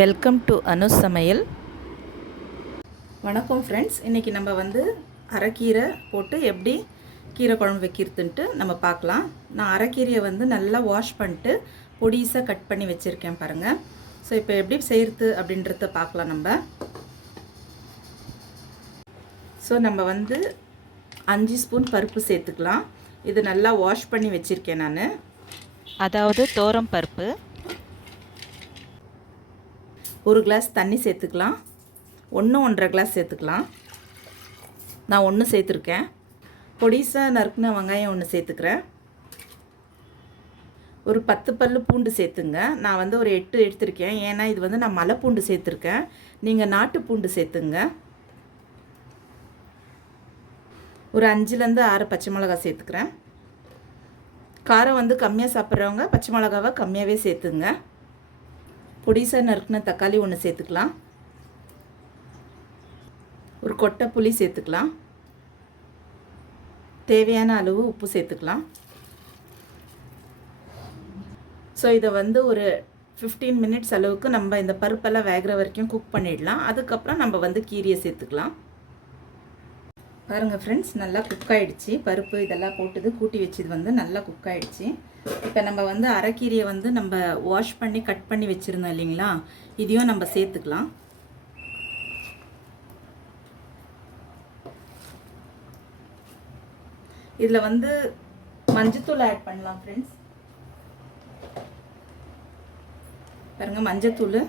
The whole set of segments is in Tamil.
வெல்கம் டு அனு சமையல். வணக்கம் ஃப்ரெண்ட்ஸ். இன்றைக்கி நம்ம வந்து அரைக்கீரை போட்டு எப்படி கீரை குழம்பு வைக்கிறதுன்ட்டு நம்ம பார்க்கலாம். நான் அரைக்கீரையை வந்து நல்லா வாஷ் பண்ணிட்டு பொடிசாக கட் பண்ணி வச்சுருக்கேன் பாருங்கள். ஸோ இப்போ எப்படி செய்கிறது அப்படின்றத பார்க்கலாம் நம்ம. ஸோ நம்ம வந்து 5 ஸ்பூன் பருப்பு சேர்த்துக்கலாம். இது நல்லா வாஷ் பண்ணி வச்சுருக்கேன் நான், அதாவது தோரம் பருப்பு. 1 கிளாஸ் தண்ணி சேர்த்துக்கலாம். 1.5 கிளாஸ் சேர்த்துக்கலாம். நான் 1 சேர்த்துருக்கேன். பொடிசாக நறுக்குன வெங்காயம் 1 சேர்த்துக்கிறேன். ஒரு 10 பல்லு பூண்டு சேர்த்துங்க. நான் வந்து ஒரு 8 எடுத்திருக்கேன். ஏன்னா இது வந்து நான் மலை பூண்டு சேர்த்துருக்கேன். நீங்கள் நாட்டு பூண்டு சேர்த்துங்க. ஒரு 5லேருந்து 6 பச்சை மிளகா சேர்த்துக்கிறேன். காரம் வந்து கம்மியாக சாப்பிட்றவங்க பச்சை மிளகாவை கம்மியாகவே சேர்த்துங்க. பொடிசாக நறுக்குன தக்காளி 1 சேர்த்துக்கலாம். ஒரு கொட்டை புளி சேர்த்துக்கலாம். தேவையான அளவு உப்பு சேர்த்துக்கலாம். ஸோ இதை வந்து ஒரு 15 மினிட்ஸ் அளவுக்கு நம்ம இந்த பருப்பெல்லாம் வேகிற வரைக்கும் குக் பண்ணிடலாம். அதுக்கப்புறம் நம்ம வந்து கீரையை சேர்த்துக்கலாம். பாருங்கள் ஃப்ரெண்ட்ஸ், நல்லா குக் ஆகிடுச்சு. பருப்பு இதெல்லாம் போட்டது கூட்டி வச்சது வந்து நல்லா குக் ஆகிடுச்சு. இப்போ நம்ம வந்து அரைக்கீரையை வந்து நம்ம வாஷ் பண்ணி கட் பண்ணி வச்சுருந்தோம் இல்லைங்களா, இதையும் நம்ம சேர்த்துக்கலாம். இதில் வந்து மஞ்சத்தூள் ஆட் பண்ணலாம் ஃப்ரெண்ட்ஸ். பாருங்கள், மஞ்சத்தூள்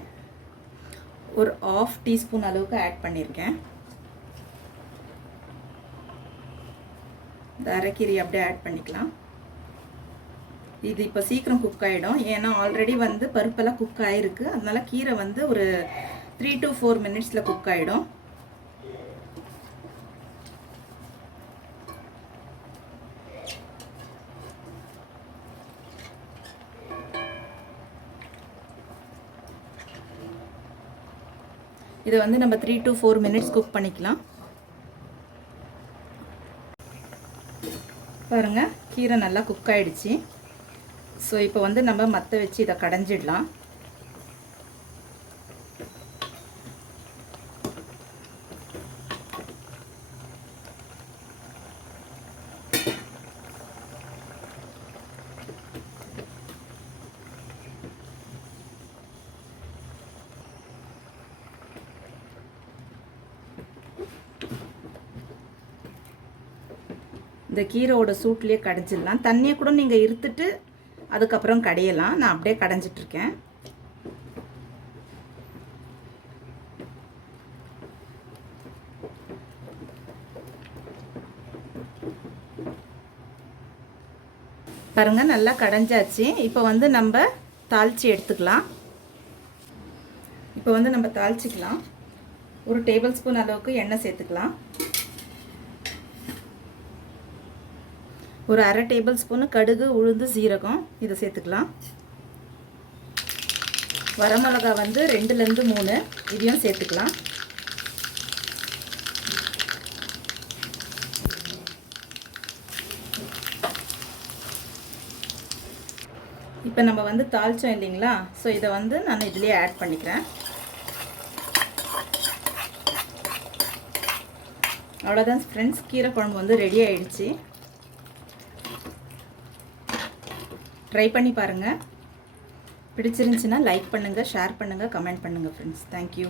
ஒரு 1/2 டீஸ்பூன் அளவுக்கு ஆட் பண்ணியிருக்கேன். இந்த அரைக்கீரை அப்படியே ஆட் பண்ணிக்கலாம். இது இப்போ சீக்கிரம் குக் ஆகிடும். ஏன்னா ஆல்ரெடி வந்து பருப்பெல்லாம் குக் ஆகிருக்கு. அதனால கீரை வந்து ஒரு 3 to 4 மினிட்ஸில் குக் ஆகிடும். இதை வந்து நம்ம 3 to 4 மினிட்ஸ் குக் பண்ணிக்கலாம். பாருங்கள், கீரை நல்லா குக் ஆகிடுச்சு. ஸோ இப்போ வந்து நம்ம மற்ற வச்சு இதை கடைஞ்சிடலாம். இந்த கீரையோட சூட்லேயே கடைஞ்சிடலாம். தண்ணியை கூட நீங்கள் இருத்துட்டு அதுக்கப்புறம் கடையலாம். நான் அப்படியே கடைஞ்சிட்ருக்கேன். பாருங்கள், நல்லா கடைஞ்சாச்சு. இப்போ வந்து நம்ம தாளித்து எடுத்துக்கலாம். இப்போ வந்து நம்ம தாளிச்சிக்கலாம். ஒரு டேபிள் ஸ்பூன் அளவுக்கு எண்ணெய் சேர்த்துக்கலாம். ஒரு 1/2 டேபிள் ஸ்பூனு கடுகு, உளுந்து, சீரகம் இதை சேர்த்துக்கலாம். வரமிளகா வந்து 2லேருந்து 3 இதையும் சேர்த்துக்கலாம். இப்போ நம்ம வந்து தாளித்தோம் இல்லைங்களா, ஸோ இதை வந்து நான் இதுலேயே ஆட் பண்ணிக்கிறேன். அவ்வளோதான் ஃப்ரெண்ட்ஸ், கீரை குழம்பு வந்து ரெடி ஆகிடுச்சு. ட்ரை பண்ணி பாருங்கள். பிடிச்சிருந்துச்சுன்னா லைக் பண்ணுங்கள், ஷேர் பண்ணுங்கள், கமெண்ட் பண்ணுங்கள் ஃப்ரெண்ட்ஸ். தேங்க்யூ.